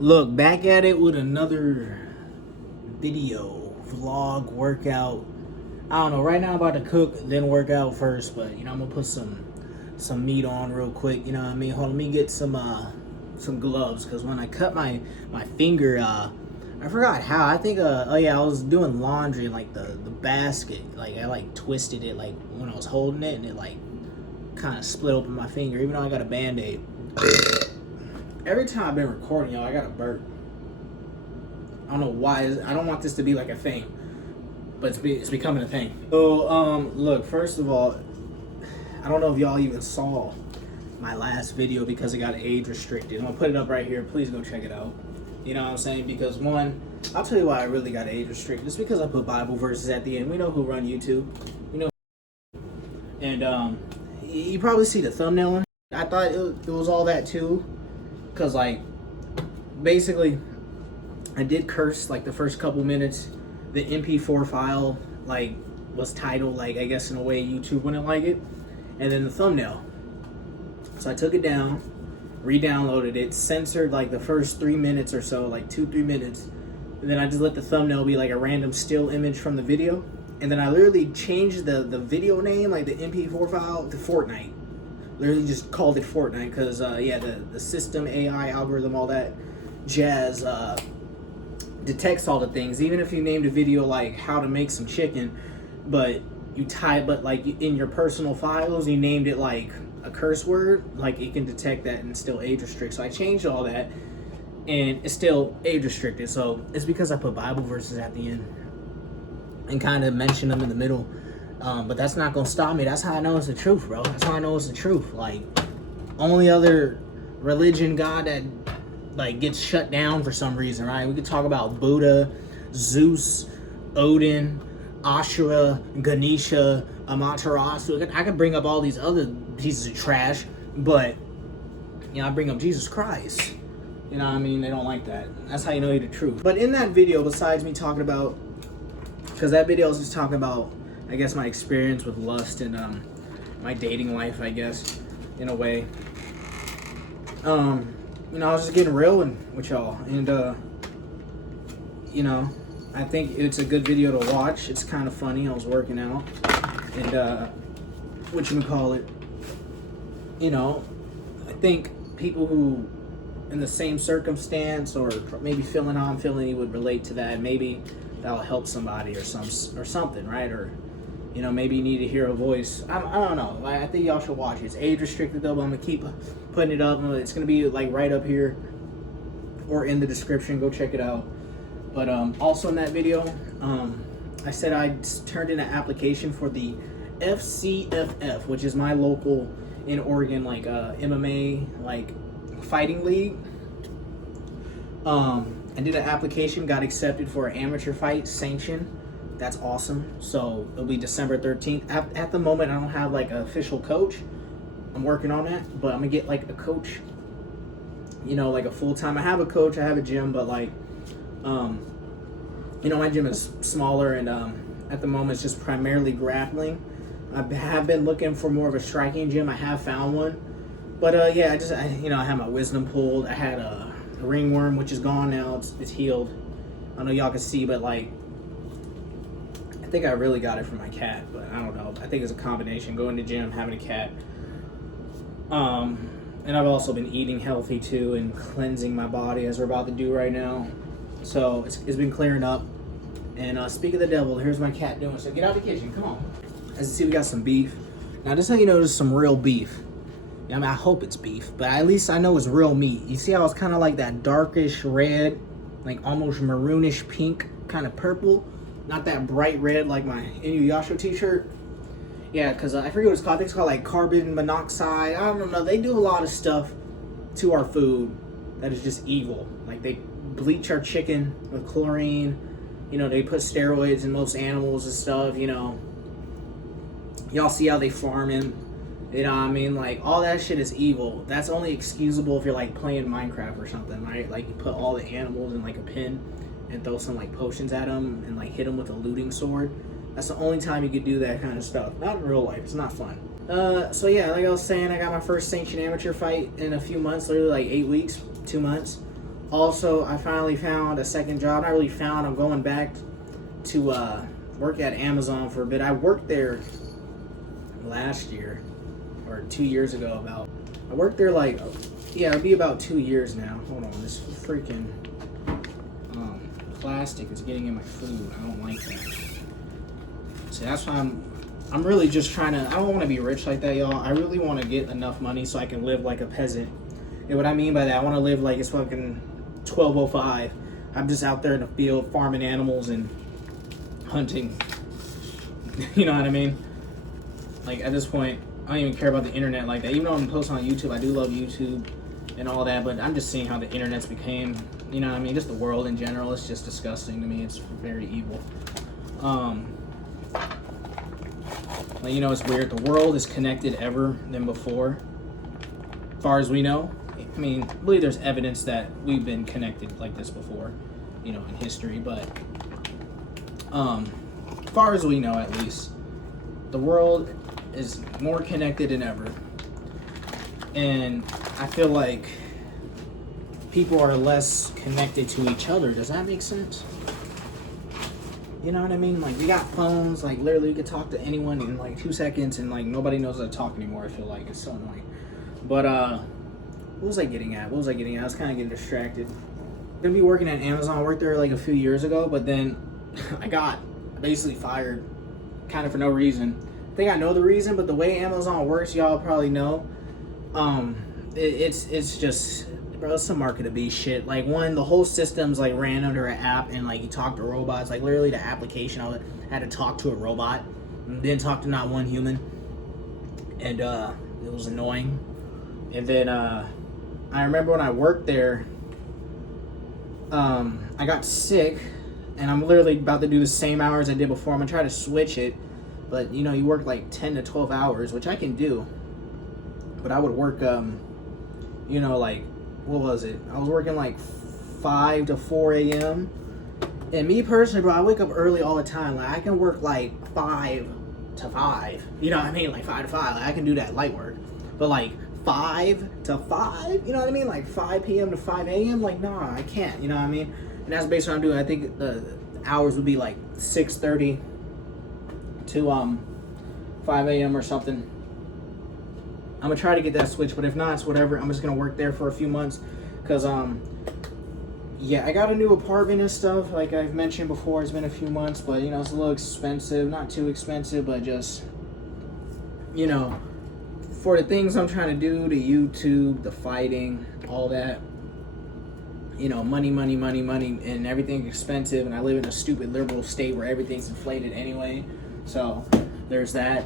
Look, back at it with another video, vlog, workout. I don't know, right now I'm about to cook, then work out first, but I'm gonna put some meat on real quick, you know what I mean? Hold on, let me get some gloves, because when I cut my finger, I forgot how. I think oh yeah, I was doing laundry and like the basket, like I like twisted it like when I was holding it, and it like kind of split open my finger, even though I got a band-aid. Every time I've been recording, y'all, I got a burp. I don't know why. I don't want this to be like a thing, but it's becoming a thing. So, look, first of all, I don't know if y'all even saw my last video because it got age restricted. I'm gonna put it up right here. Please go check it out. You know what I'm saying? Because one, I'll tell you why I really got age restricted. It's because I put Bible verses at the end. We know who run YouTube. You know, and you probably see the thumbnail. I thought it was all that too. Cause like, basically, I did curse like the first couple minutes. The MP4 file like was titled like, I guess in a way YouTube wouldn't like it, and then the thumbnail. So I took it down, re-downloaded it, censored like the first 3 minutes or so, like 2-3 minutes, and then I just let the thumbnail be like a random still image from the video, and then I literally changed the video name, like the MP4 file, to Fortnite. Literally just called it Fortnite because, yeah, the system, AI, algorithm, all that jazz detects all the things. Even if you named a video like how to make some chicken, but like in your personal files, you named it like a curse word, like it can detect that and still age restrict. So I changed all that and it's still age restricted. So it's because I put Bible verses at the end and kind of mention them in the middle. But that's not gonna stop me. That's how I know it's the truth, bro. That's how I know it's the truth. Like, only other religion, God, that like gets shut down for some reason, right? We could talk about Buddha, Zeus, Odin, Ashura, Ganesha, Amaterasu. I could bring up all these other pieces of trash, but I bring up Jesus Christ. You know what I mean? They don't like that. That's how you know you're the truth. But in that video, besides me talking about, because that video is just talking about, I guess, my experience with lust and my dating life, I guess, in a way. I was just getting real with y'all, and I think it's a good video to watch. It's kind of funny. I was working out, and I think people who in the same circumstance or maybe feeling how I'm feeling, you would relate to that. Maybe that'll help somebody or something, right? Or maybe you need to hear a voice. I don't know. Like, I think y'all should watch it. It's age restricted though, but I'm gonna keep putting it up. It's gonna be like right up here or in the description. Go check it out. But also in that video, I said I turned in an application for the FCFF, which is my local in Oregon, like MMA like fighting league. I did an application, got accepted for an amateur fight sanction. That's awesome. So it'll be December 13th. At the moment, I don't have like an official coach. I'm working on that, but I'm gonna get like a coach, like a full-time. I have a coach, I have a gym, but like, my gym is smaller, and at the moment it's just primarily grappling. I have been looking for more of a striking gym. I have found one, but yeah, I had my wisdom pulled. I had a ringworm, which is gone now. It's healed. I know y'all can see, but like, I think I really got it from my cat, but I don't know. I think it's a combination, going to gym, having a cat. And I've also been eating healthy too and cleansing my body, as we're about to do right now. So it's been clearing up. And speak of the devil, here's my cat doing. So get out of the kitchen, come on. As you see, we got some beef. Now just so you know, there's some real beef. I mean, I hope it's beef, but at least I know it's real meat. You see how it's kind of like that darkish red, like almost maroonish pink, kind of purple? Not that bright red like my Inuyasha t-shirt. Yeah, because I forget what it's called. I think it's called like carbon monoxide. I don't know. They do a lot of stuff to our food that is just evil. Like they bleach our chicken with chlorine. They put steroids in most animals and stuff. Y'all see how they farm him. You know what I mean? Like, all that shit is evil. That's only excusable if you're like playing Minecraft or something, right? Like you put all the animals in like a pen and throw some like potions at them and like hit them with a looting sword. That's the only time you could do that kind of stuff. Not in real life. It's not fun. So yeah, like I was saying, I got my first sanctioned amateur fight in a few months, literally like 8 weeks, 2 months. Also, I finally found a second job. Not really found. I'm going back to work at Amazon for a bit. I worked there last year or 2 years ago. I worked there like, yeah, it'll be about 2 years now. Hold on, this freaking plastic is getting in my food. I don't like that. So that's why I'm really just trying to. I don't want to be rich like that, y'all. I really want to get enough money so I can live like a peasant. And what I mean by that, I want to live like it's fucking 12:05. I'm just out there in the field farming animals and hunting. You know what I mean? Like at this point, I don't even care about the internet like that. Even though I'm posting on YouTube, I do love YouTube and all that, but I'm just seeing how the internet's became, you know what I mean? Just the world in general, it's just disgusting to me. It's very evil. Like, you know, it's weird. The world is connected ever than before, as far as we know. I mean, I believe there's evidence that we've been connected like this before, you know, in history, but as far as we know, at least, the world is more connected than ever. And I feel like people are less connected to each other. Does that make sense? You know what I mean? Like, we got phones, like, literally you could talk to anyone in, like, 2 seconds, and, like, nobody knows how to talk anymore, I feel like. It's so annoying. But, what was I getting at? I was kind of getting distracted. I'm gonna be working at Amazon. I worked there, like, a few years ago, but then I got basically fired, kind of for no reason. I think I know the reason, but the way Amazon works, y'all probably know. It's just, bro, it's some market of beast shit. Like, one, the whole system's like ran under an app, and like you talk to robots. Like, literally the application, I had to talk to a robot, and didn't talk to not one human, and it was annoying. And then I remember when I worked there, I got sick, and I'm literally about to do the same hours I did before. I'm gonna try to switch it, but you know, you work like 10 to 12 hours, which I can do. But I would work, you know, like, what was it? I was working like 5 to 4 a.m. And me personally, bro, I wake up early all the time. Like, I can work like 5 to 5. You know what I mean? Like 5 to 5. Like, I can do that light work. But like 5 to 5, you know what I mean? Like 5 p.m. to 5 a.m. Like, nah, I can't. You know what I mean? And that's based on what I'm doing. I think the hours would be like 6:30 to 5 a.m. or something. I'm gonna try to get that switch, but if not, it's whatever. I'm just gonna work there for a few months, cause yeah, I got a new apartment and stuff. Like I've mentioned before, it's been a few months, but you know, it's a little expensive. Not too expensive, but just, you know, for the things I'm trying to do, the YouTube, the fighting, all that. You know, money, and everything's expensive. And I live in a stupid liberal state where everything's inflated anyway. So there's that.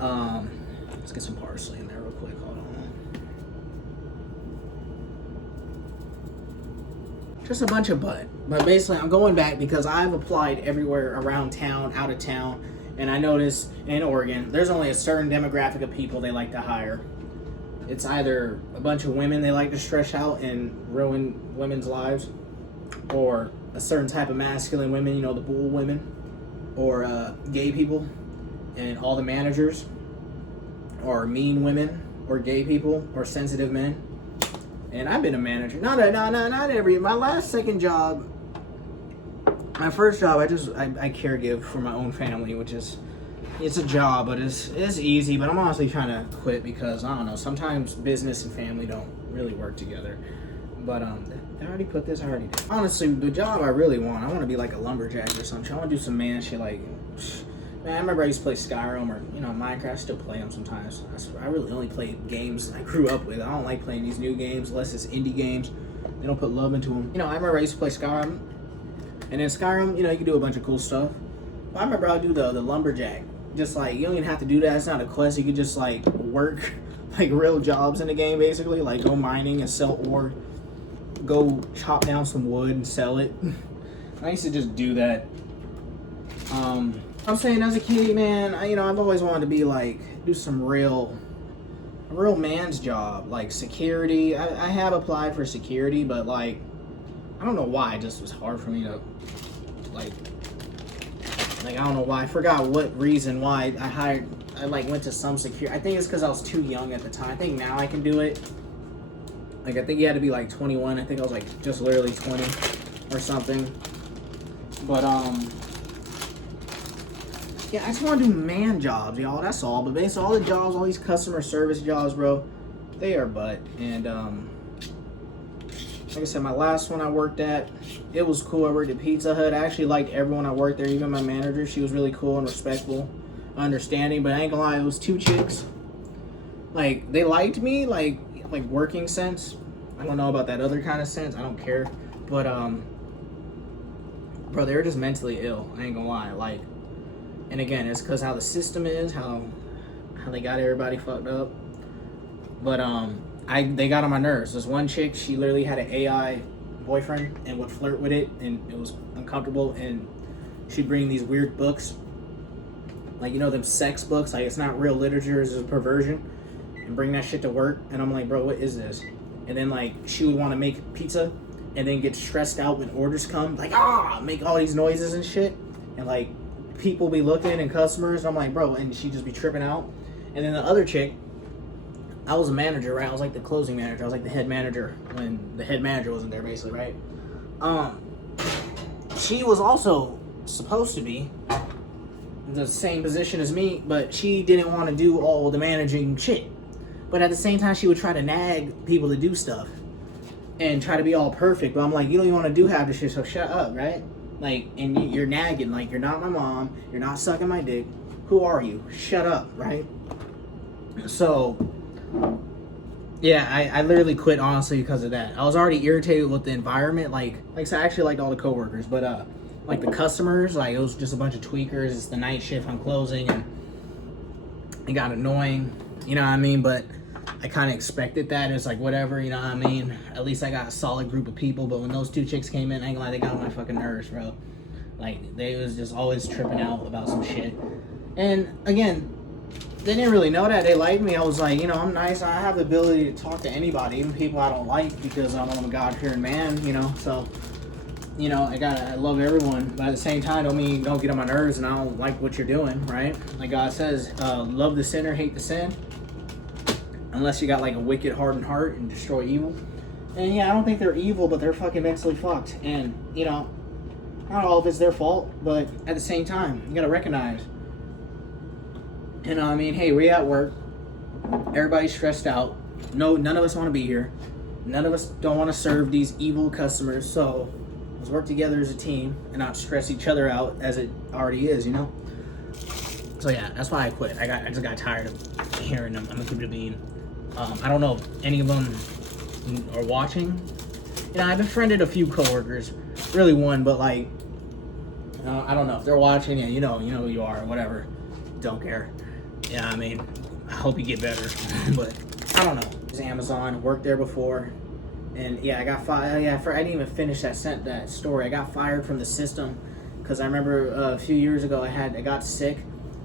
Let's get some parsley in there real quick. Hold on. Just a bunch of butt. But basically, I'm going back because I've applied everywhere around town, out of town, and I noticed in Oregon, there's only a certain demographic of people they like to hire. It's either a bunch of women they like to stretch out and ruin women's lives, or a certain type of masculine women, you know, the bull women, or gay people, and all the managers, or mean women, or gay people, or sensitive men. And I've been a manager. Not every. My second job, my first job, I caregive for my own family, which is, it's a job, but it's easy. But I'm honestly trying to quit because I don't know. Sometimes business and family don't really work together. But did I already put this? I already did. Honestly, the job I really want to be like a lumberjack or something. I want to do some man shit like. Man, I remember I used to play Skyrim or, you know, Minecraft. I still play them sometimes. I really only play games I grew up with. I don't like playing these new games unless it's indie games. They don't put love into them. You know, I remember I used to play Skyrim. And in Skyrim, you know, you can do a bunch of cool stuff. But I remember I'd do the lumberjack. Just like, you don't even have to do that. It's not a quest. You could just like work like real jobs in the game, basically. Like go mining and sell ore. Go chop down some wood and sell it. I used to just do that. I'm saying as a kid, man, I've always wanted to be like, do some a real man's job, like security. I have applied for security, but like, I don't know why, it just was hard for me to, like I don't know why, I forgot what reason why I went to some security. I think it's because I was too young at the time. I think now I can do it. Like, I think you had to be like 21. I think I was like just literally 20 or something. But yeah, I just want to do man jobs, y'all. That's all. But basically, all the jobs, all these customer service jobs, bro, they are butt. And like I said, my last one I worked at, it was cool. I worked at Pizza Hut. I actually liked everyone I worked there, even my manager. She was really cool and respectful, understanding. But I ain't gonna lie, it was two chicks. Like, they liked me, like working sense. I don't know about that other kind of sense. I don't care. But bro, they were just mentally ill. I ain't gonna lie. Like, and again, it's because how the system is, how they got everybody fucked up. But they got on my nerves. This one chick, she literally had an AI boyfriend and would flirt with it, and it was uncomfortable. And she'd bring these weird books, like, you know, them sex books. Like, it's not real literature, it's just perversion, and bring that shit to work. And I'm like, bro, what is this? And then, like, she would want to make pizza and then get stressed out when orders come, like, make all these noises and shit, and like people be looking and customers, and I'm like, bro, and she'd just be tripping out. And then the other chick, I was a manager, right? I was like the closing manager. I was like the head manager when the head manager wasn't there, basically, right? She was also supposed to be the same position as me, but she didn't want to do all the managing shit. But at the same time, she would try to nag people to do stuff and try to be all perfect. But I'm like, you don't even want to do half the shit, so shut up, right? Like, and you're nagging, like, you're not my mom, you're not sucking my dick. Who are you? Shut up, right? So, yeah, I literally quit, honestly, because of that. I was already irritated with the environment. Like I said, I actually liked all the coworkers, but like the customers, like, it was just a bunch of tweakers. It's the night shift, I'm closing, and it got annoying, you know what I mean? But I kind of expected that. It's like, whatever, you know what I mean? At least I got a solid group of people. But when those two chicks came in, I ain't gonna lie, they got on my fucking nerves, bro. Like, they was just always tripping out about some shit. And again, they didn't really know that. They liked me. I was like, you know, I'm nice. I have the ability to talk to anybody, even people I don't like, because I'm a God-fearing man, you know? So, you know, I love everyone. But at the same time, don't mean don't get on my nerves and I don't like what you're doing, right? Like God says, love the sinner, hate the sin. Unless you got like a wicked, hardened heart and destroy evil. And yeah, I don't think they're evil, but they're fucking mentally fucked. And, you know, I don't know if it's their fault, but at the same time, you gotta recognize. You know what I mean? Hey, we at work. Everybody's stressed out. No, none of us want to be here. None of us don't want to serve these evil customers. So let's work together as a team and not stress each other out as it already is, you know? So yeah, that's why I quit. I just got tired of hearing them. I'm gonna keep it a bean. I don't know if any of them are watching. You know, I've befriended a few coworkers, really one, but like, I don't know if they're watching. Yeah, you know who you are, or whatever. Don't care. Yeah, I mean, I hope you get better, but I don't know. It's Amazon, worked there before, and yeah, I got fired. Yeah, I didn't even finish that story. I got fired from the system because I remember a few years ago I got sick.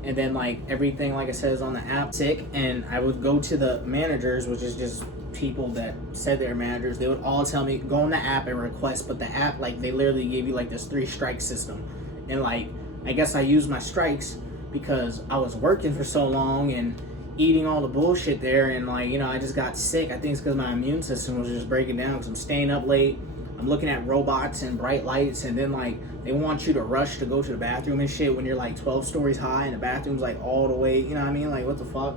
And then, like, everything, like I said, is on the app, sick. And I would go to the managers, which is just people that said they're managers. They would all tell me, go on the app and request. But the app, like, they literally gave you, like, this 3-strike system. And, like, I guess I used my strikes because I was working for so long and eating all the bullshit there. And, like, you know, I just got sick. I think it's because my immune system was just breaking down because I'm staying up late. I'm looking at robots and bright lights. And then, like, they want you to rush to go to the bathroom and shit when you're like 12 stories high and the bathroom's like all the way, you know what I mean? Like, what the fuck?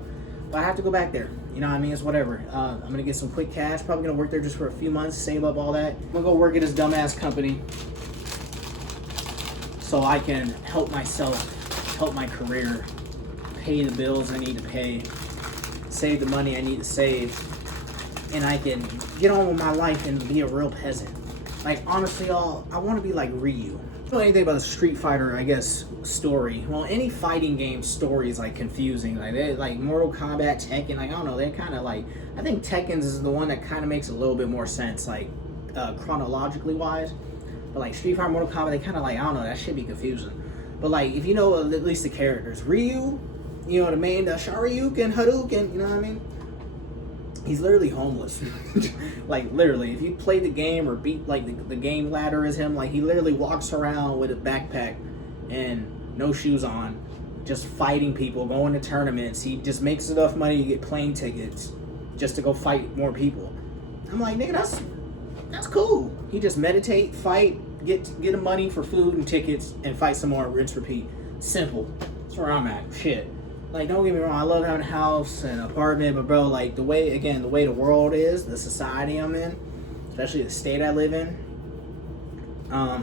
But I have to go back there. You know what I mean? It's whatever. I'm going to get some quick cash. Probably going to work there just for a few months, save up all that. I'm going to go work at this dumbass company so I can help myself, help my career, pay the bills I need to pay, save the money I need to save, and I can get on with my life and be a real peasant. Like, honestly, y'all, I want to be like Ryu. I don't know anything about the Street Fighter, I guess, story. Well, any fighting game story is, like, confusing. Like, they like Mortal Kombat, Tekken, like, I don't know, they're kind of like, I think Tekken's is the one that kind of makes a little bit more sense, like, chronologically wise. But, like, Street Fighter, Mortal Kombat, they kind of, like, I don't know, that should be confusing. But, like, if you know at least the characters, Ryu, you know, the main, the Shoryuken, Hadouken, you know what I mean? He's literally homeless. Like, literally, if you play the game or beat, like, the game ladder as him, like, he literally walks around with a backpack and no shoes on, just fighting people, going to tournaments. He just makes enough money to get plane tickets just to go fight more people. I'm like, nigga, that's cool. He just meditate, fight, get the money for food and tickets, and fight some more, rinse, repeat. Simple. That's where I'm at. Shit. Like, don't get me wrong, I love having a house and an apartment, but bro, like, the way the world is, the society I'm in, especially the state I live in, I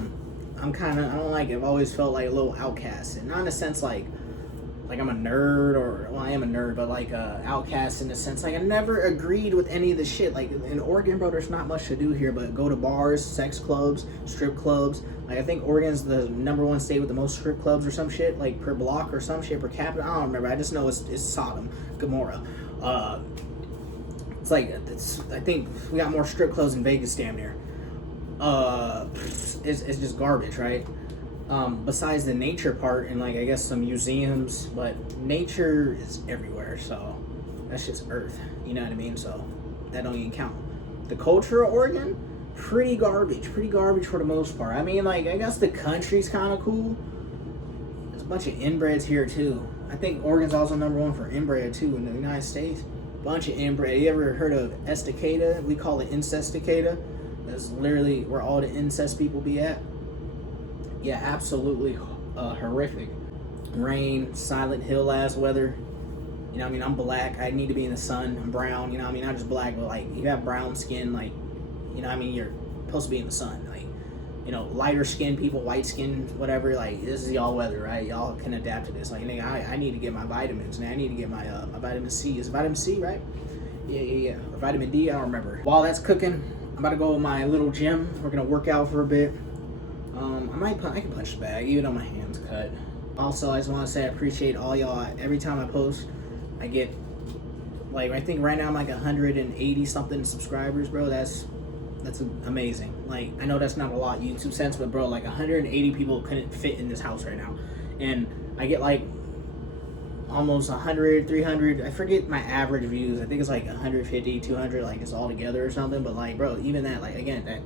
don't like it. I've always felt like a little outcast, and not in a sense like I'm a nerd, or, well, I am a nerd, but like outcast in the sense, like, I never agreed with any of the shit. Like, in Oregon, bro, there's not much to do here but go to bars, sex clubs, strip clubs. Like, I think Oregon's the #1 state with the most strip clubs or some shit, like, per block or some shit, per capita. I don't remember. I just know it's Sodom, Gomorrah. It's like, I think we got more strip clubs in Vegas damn near. It's just garbage, right? Besides the nature part and, like, I guess some museums, but nature is everywhere, so that's just earth, you know what I mean? So that don't even count. The culture of Oregon, pretty garbage for the most part. I mean, like, I guess the country's kind of cool. There's a bunch of inbreds here too. I think Oregon's also #1 for inbred too in the United States. Bunch of inbred. You ever heard of estacada? We call it incesticada. That's literally where all the incest people be at. Yeah, absolutely horrific. Rain, Silent Hill ass weather. You know what I mean? I'm black. I need to be in the sun. I'm brown. You know what I mean? Not just black, but like, you have brown skin. Like, you know what I mean? You're supposed to be in the sun. Like, you know, lighter skin people, white skin, whatever. Like, this is y'all weather, right? Y'all can adapt to this. Like, nigga, I need to get my vitamins. Man, I need to get my vitamin C. Is it vitamin C, right? Yeah. Or vitamin D, I don't remember. While that's cooking, I'm about to go to my little gym. We're gonna work out for a bit. I can punch the bag, even though my hand's cut. Also, I just want to say I appreciate all y'all. Every time I post, I get, like, I think right now I'm like 180 something subscribers, bro. That's amazing. Like, I know that's not a lot YouTube sense, but bro, like 180 people couldn't fit in this house right now, and I get like almost 100, 300. I forget my average views. I think it's like 150, 200, like, it's all together or something. But like, bro, even that, like, again, that,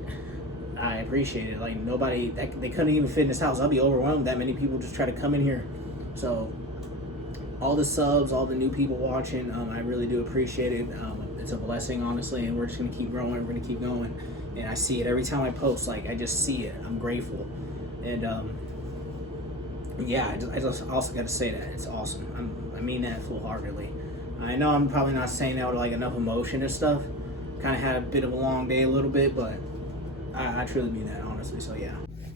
I appreciate it. Like, nobody, they couldn't even fit in this house. I'll be overwhelmed that many people just try to come in here. So all the subs, all the new people watching, I really do appreciate it. It's a blessing, honestly, and we're just gonna keep growing. We're gonna keep going, and I see it every time I post. Like, I just see it. I'm grateful, and yeah, I just also got to say that it's awesome. I mean that full-heartedly. I know I'm probably not saying that with like enough emotion and stuff. Kind of had a bit of a long day, a little bit, but I truly mean that, honestly. So yeah.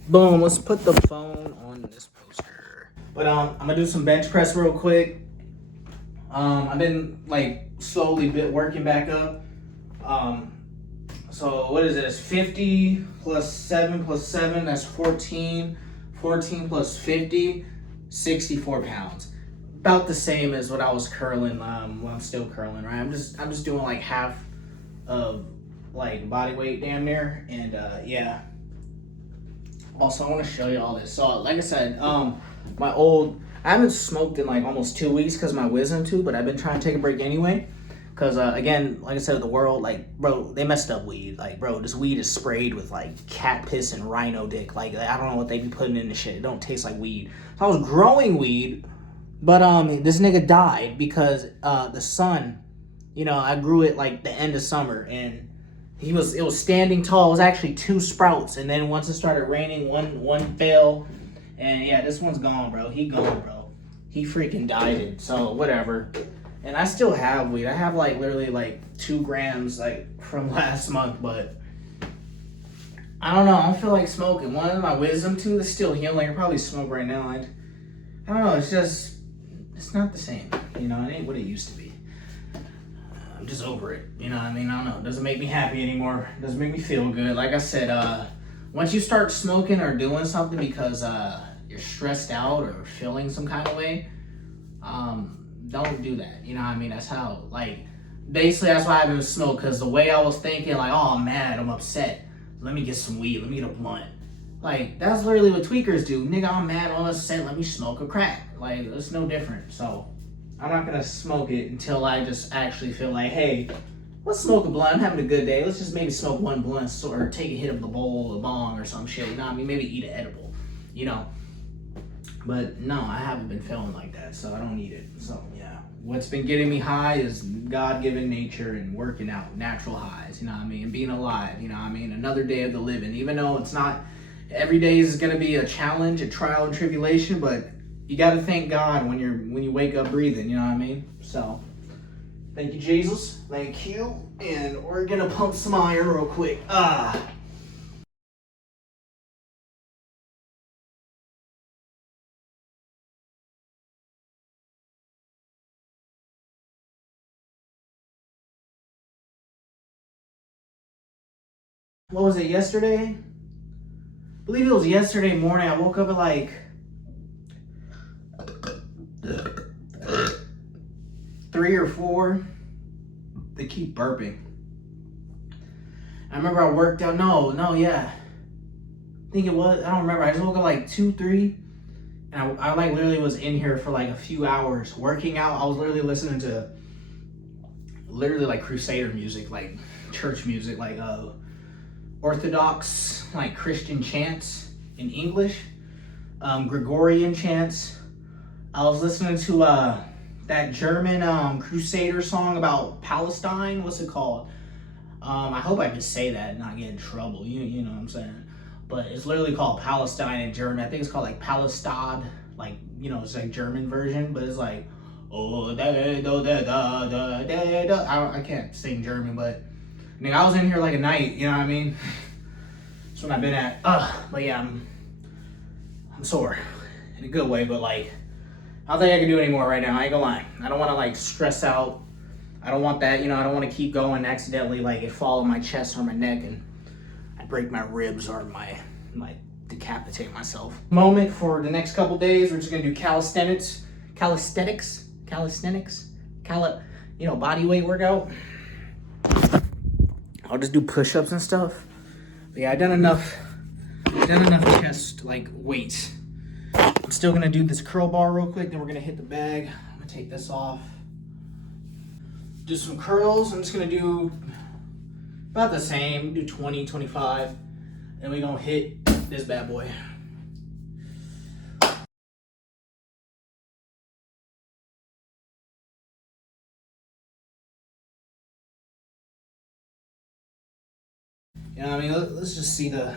Boom. Let's put the phone on this poster. But I'm gonna do some bench press real quick. I've been like slowly working back up. So what is this? 50 plus 7 plus 7. That's 14. 14 plus 50, 64 pounds. About the same as what I was curling. Well, I'm still curling, right? I'm just doing like half of like body weight damn near, and yeah. Also, I want to show you all this. So, like I said, I haven't smoked in like almost 2 weeks because of my wisdom tooth, but I've been trying to take a break anyway. Because, again, like I said, the world, like, bro, they messed up weed. Like, bro, this weed is sprayed with, like, cat piss and rhino dick. Like, I don't know what they be putting in this shit. It don't taste like weed. So I was growing weed, but this nigga died because the sun, you know, I grew it, like, the end of summer, and it was standing tall. It was actually 2 sprouts, and then once it started raining, one fell, and, yeah, this one's gone, bro. He gone, bro. He freaking died, so whatever. And I still have weed. I have like literally like 2 grams like from last month, but I don't know. I don't feel like smoking. One of my wisdom tooth is still healing. I could probably smoke right now. I don't know. It's not the same. You know, it ain't what it used to be. I'm just over it. You know what I mean? I don't know. It doesn't make me happy anymore. It doesn't make me feel good. Like I said, once you start smoking or doing something because you're stressed out or feeling some kind of way, don't do that. You know what I mean? That's how, like, basically that's why I haven't smoked, because the way I was thinking, like, oh, I'm mad, I'm upset, let me get some weed, let me get a blunt. Like, that's literally what tweakers do. Nigga, I'm mad, I'm upset, let me smoke a crack. Like, it's no different. So I'm not gonna smoke it until I just actually feel like, hey, let's smoke a blunt, I'm having a good day, let's just maybe smoke 1 blunt or take a hit of the bowl, the bong or some shit. You know what I mean? Maybe eat an edible, you know. But no, I haven't been feeling like that, so I don't need it. So yeah. what's been getting me high is God-given nature and working out, natural highs, you know what I mean? And being alive, you know what I mean? Another day of the living, even though it's not, every day is gonna be a challenge, a trial and tribulation, but you gotta thank God when you wake up breathing, you know what I mean? So, thank you, Jesus. Thank you. And we're gonna pump some iron real quick. What was it, yesterday? I believe it was yesterday morning. I woke up at like 3 or 4. They keep burping. I remember I worked out. Yeah. I think it was. I don't remember. I just woke up like 2, 3. And I like literally was in here for like a few hours working out. I was literally listening to like Crusader music, like church music, like Orthodox, like Christian chants in English, Gregorian chants. I was listening to that German Crusader song about Palestine. What's it called? I hope I can say that and not get in trouble. You know what I'm saying? But it's literally called Palestine in German. I think it's called like Palestad. Like, you know, it's like German version, but it's like, oh, da da da da da da da. I can't sing German, but I mean, I was in here like a night. You know what I mean? That's what I've been at. But yeah, I'm sore in a good way, but like, I don't think I can do it anymore right now. I ain't gonna lie. I don't want to like stress out. I don't want that. You know, I don't want to keep going accidentally, like it fall on my chest or my neck and I break my ribs or my decapitate myself. Moment for the next couple days, we're just gonna do calisthenics, body weight workout. I'll just do push-ups and stuff. But yeah, I've done enough chest like weights. I'm still gonna do this curl bar real quick, then we're gonna hit the bag. I'm gonna take this off. Do some curls. I'm just gonna do about the same, do 20, 25. And we're gonna hit this bad boy. You know what I mean? Let's just see the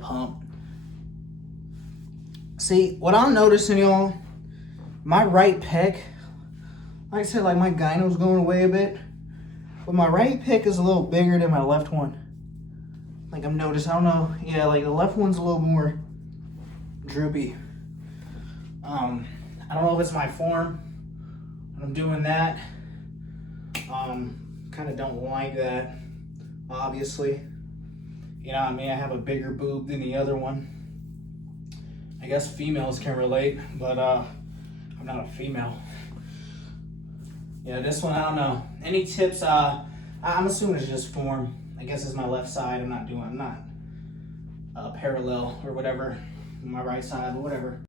pump. See, what I'm noticing, y'all, my right pec, like I said, like my gyno's going away a bit, but my right pec is a little bigger than my left one. Like I'm noticing, I don't know, yeah, like the left one's a little more droopy. I don't know if it's my form when I'm doing that. Kind of don't like that, obviously. You know what I mean? I have a bigger boob than the other one. I guess females can relate, but I'm not a female. Yeah, this one, I don't know. Any tips? I'm assuming it's just form. I guess it's my left side. I'm not parallel or whatever. My right side, but whatever.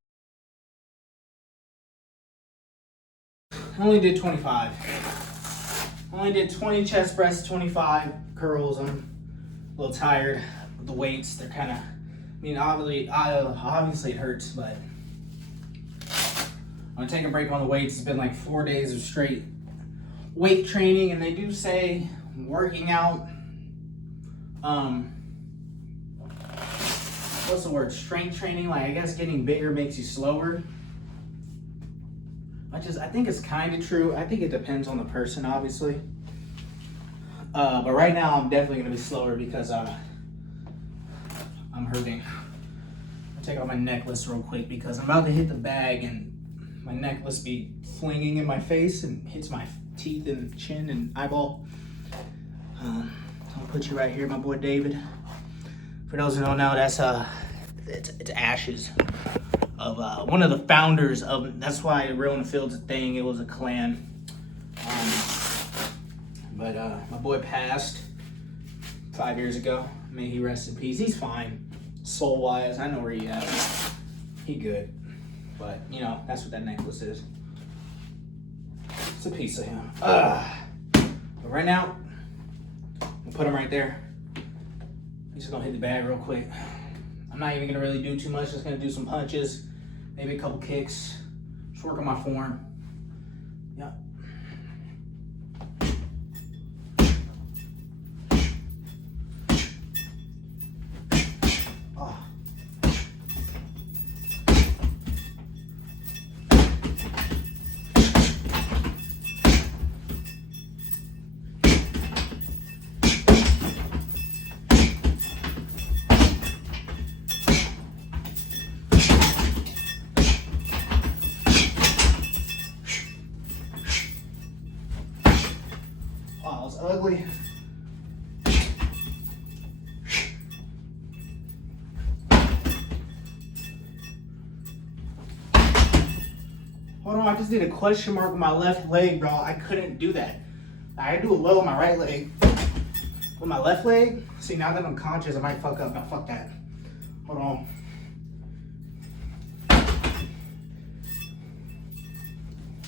I only did 25. Only did 20 chest press, 25 curls. I'm a little tired with the weights. They're kind of, I mean, obviously it hurts, but I'm gonna take a break on the weights. It's been like 4 days of straight weight training, and they do say working out, what's the word? Strength training. Like I guess getting bigger makes you slower. I think it's kind of true. I think it depends on the person, obviously. But right now, I'm definitely gonna be slower because I'm hurting. I'll take off my necklace real quick because I'm about to hit the bag and my necklace be flinging in my face and hits my teeth and chin and eyeball. I'll put you right here, my boy David. For those who don't know, that's it's ashes of one of the founders of. That's why Real in the Field's a thing. It was a clan. But my boy passed 5 years ago. May he rest in peace. He's fine, soul-wise. I know where he at. He good. But you know, that's what that necklace is. It's a piece of him. But right now, I'll put him right there. I'm just gonna hit the bag real quick. I'm not even gonna really do too much. Just gonna do some punches, maybe a couple kicks. Just work on my form. Yeah. Oh. Wow, that was ugly. Hold on, I just did a question mark with my left leg, bro. I couldn't do that. I do it well with my right leg. With my left leg, see, now that I'm conscious, I might fuck up. Now, fuck that. Hold on.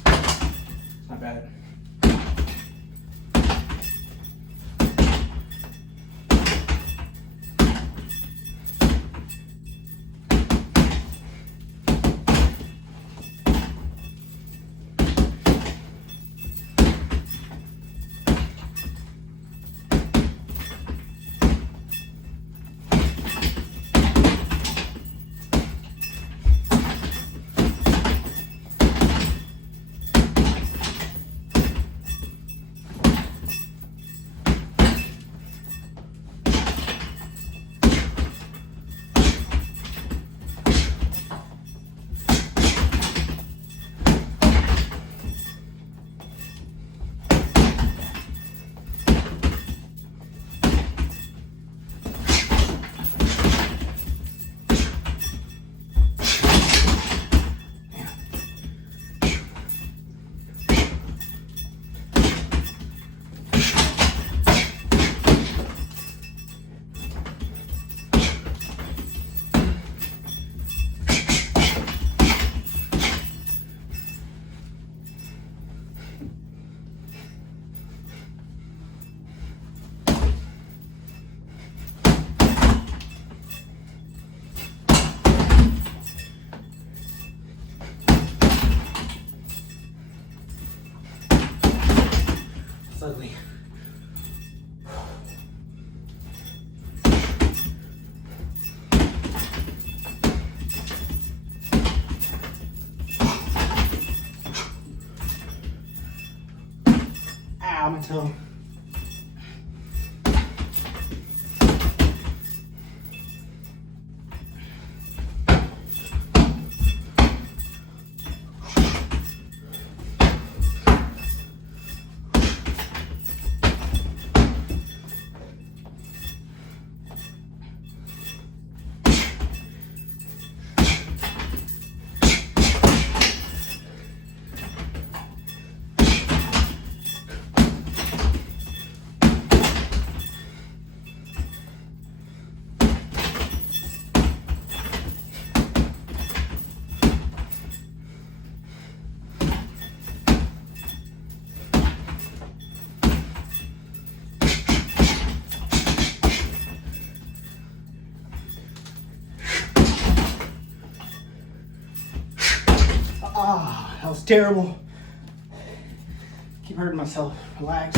It's not bad. It's ugly. Ow, my toe. Ah, that was terrible. Keep hurting myself. Relax.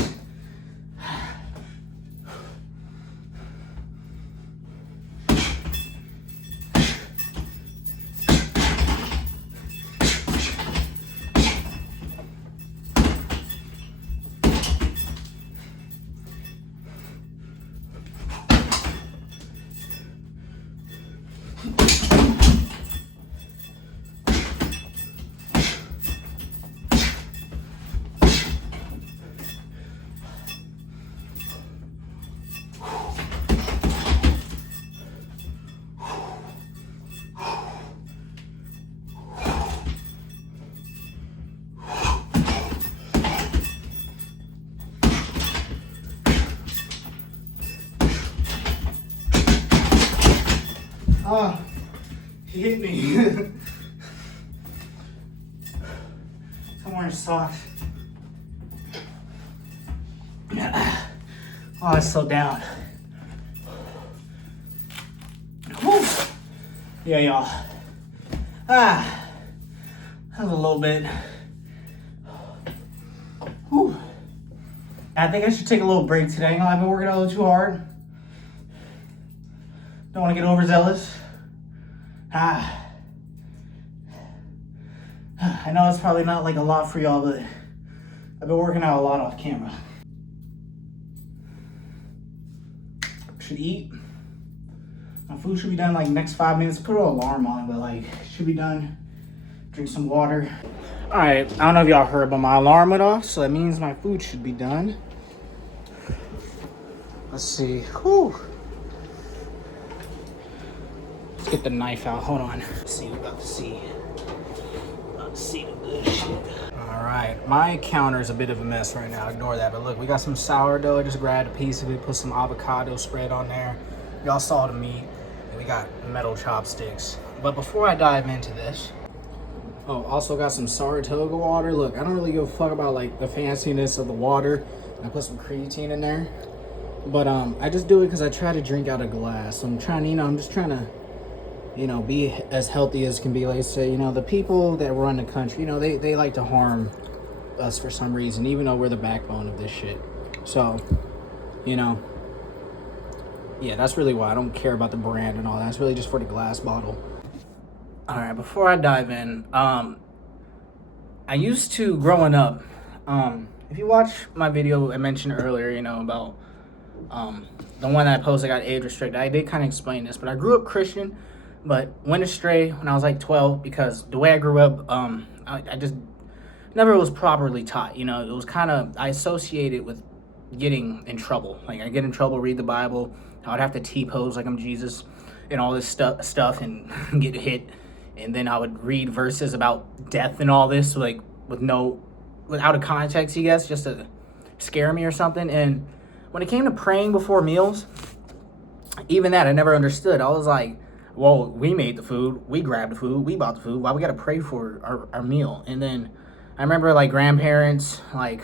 Ah, he hit me. I'm wearing socks. Oh, it's so down. Whew. Yeah, y'all. Ah, that was a little bit. I think I should take a little break today. You know, I've been working a little too hard. Don't want to get overzealous. I know it's probably not like a lot for y'all, but I've been working out a lot off camera. Should eat. My food should be done like next 5 minutes. Put an alarm on it, but like should be done. Drink some water. All right, I don't know if y'all heard, but my alarm went off, so that means my food should be done. Let's see. Whew. Let's get the knife out. Hold on. Let's see. We're about to see. About to see the good shit. All right, my counter is a bit of a mess right now. Ignore that. But look, we got some sourdough. I just grabbed a piece of it. Put some avocado spread on there. Y'all saw the meat. And we got metal chopsticks. But before I dive into this, oh, also got some Saratoga water. Look, I don't really give a fuck about like the fanciness of the water. I put some creatine in there. But I just do it because I try to drink out of glass. So I'm trying to, I'm just trying to, be as healthy as can be. Like I say, the people that run the country, they like to harm us for some reason, even though we're the backbone of this shit. So, yeah, that's really why I don't care about the brand and all that. It's really just for the glass bottle. All right, before I dive in, I used to, growing up, if you watch my video I mentioned earlier, about the one that I posted got age restricted, I did kind of explain this, but I grew up Christian, but went astray when I was like 12 because the way I grew up, I just never was properly taught. It was kind of, I associated with getting in trouble. Like I get in trouble, read the Bible, I would have to T-pose like I'm Jesus and all this stuff and get hit. And then I would read verses about death and all this, like without a context, I guess, just to scare me or something. And when it came to praying before meals, even that I never understood. I was like, well, we made the food, we grabbed the food, we bought the food, why we gotta pray for our meal? And then I remember like grandparents, like,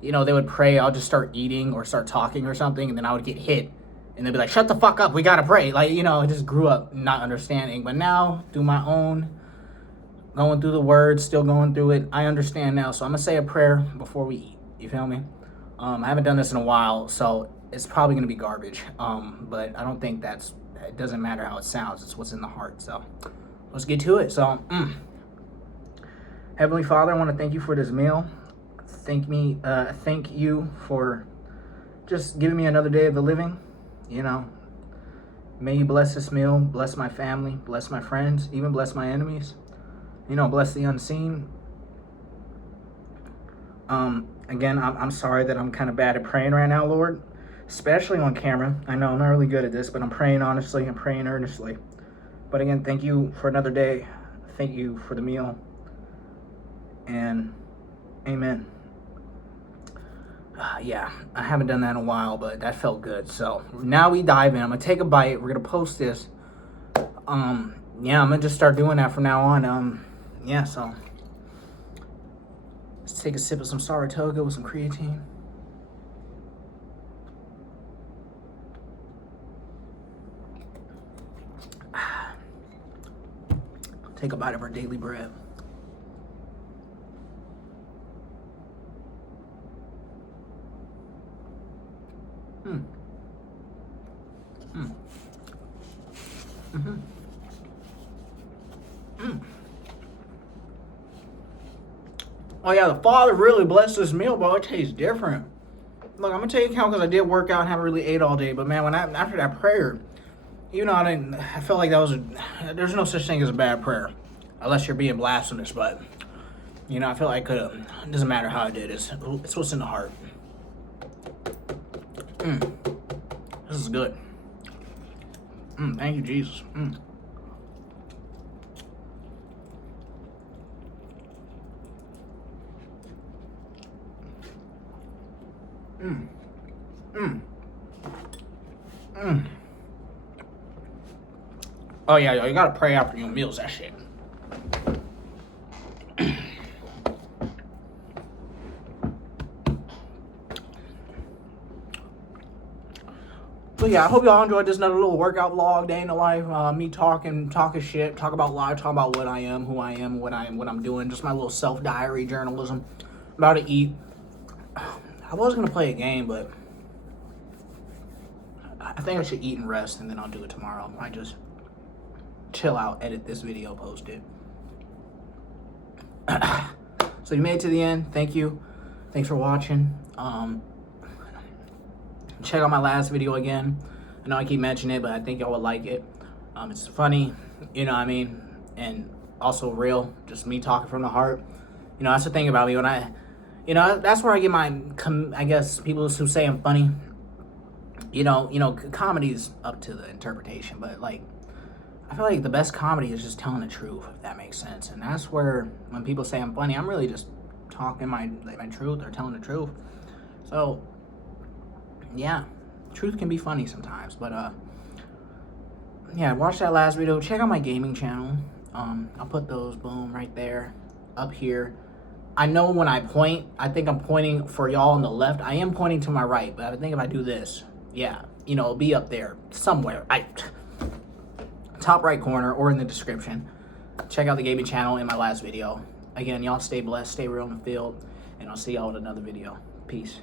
they would pray, I'll just start eating or start talking or something, and then I would get hit. And they'd be like, shut the fuck up, we gotta pray. Like, I just grew up not understanding. But now, through my own, going through the words, still going through it, I understand now. So I'm gonna say a prayer before we eat. You feel me? I haven't done this in a while, so it's probably gonna be garbage. But I don't think it doesn't matter how it sounds, it's what's in the heart. So let's get to it. So, Heavenly Father, I wanna thank you for this meal. Thank you for just giving me another day of the living. May you bless this meal, bless my family, bless my friends, even bless my enemies. Bless the unseen. Again, I'm sorry that I'm kind of bad at praying right now, Lord, especially on camera. I know I'm not really good at this, but I'm praying honestly and praying earnestly. But again, thank you for another day. Thank you for the meal. And amen. Yeah, I haven't done that in a while, but that felt good. So now we dive in. I'm gonna take a bite. We're gonna post this. Yeah, I'm gonna just start doing that from now on. Yeah, so let's take a sip of some Saratoga with some creatine. Take a bite of our daily bread. Oh yeah, the Father really blessed this meal, bro. It tastes different. Look, I'm gonna tell you how, because I did work out and haven't really ate all day. But man, after that prayer, I felt like there's no such thing as a bad prayer, unless you're being blasphemous. But I feel like it doesn't matter how I did. It's what's in the heart. This is good. Thank you, Jesus. Oh yeah, yo, you gotta pray after your meals, that shit. But yeah, I hope y'all enjoyed this another little workout vlog, day in the life. Me talking shit, talk about life, talk about what I am, who I am, what I'm doing. Just my little self-diary journalism. About to eat. I was gonna play a game, but I think I should eat and rest, and then I'll do it tomorrow. I just chill out, edit this video, post it. So you made it to the end. Thank you. Thanks for watching. Check out my last video again. I know I keep mentioning it, but I think y'all would like it. It's funny, you know what I mean, and also real. Just me talking from the heart. You know, that's the thing about me. When that's where I get my, I guess, people who say I'm funny. You know, comedy's up to the interpretation, but like, I feel like the best comedy is just telling the truth, if that makes sense. And that's where, when people say I'm funny, I'm really just talking my truth or telling the truth. So, yeah, truth can be funny sometimes. But, yeah, watch that last video. Check out my gaming channel. I'll put those, boom, right there, up here. I know when I point, I think I'm pointing for y'all on the left. I am pointing to my right, but I think if I do this, yeah, you know, it'll be up there somewhere. Top right corner or in the description. Check out the gaming channel in my last video. Again, y'all stay blessed, stay real in the field, and I'll see y'all in another video. Peace.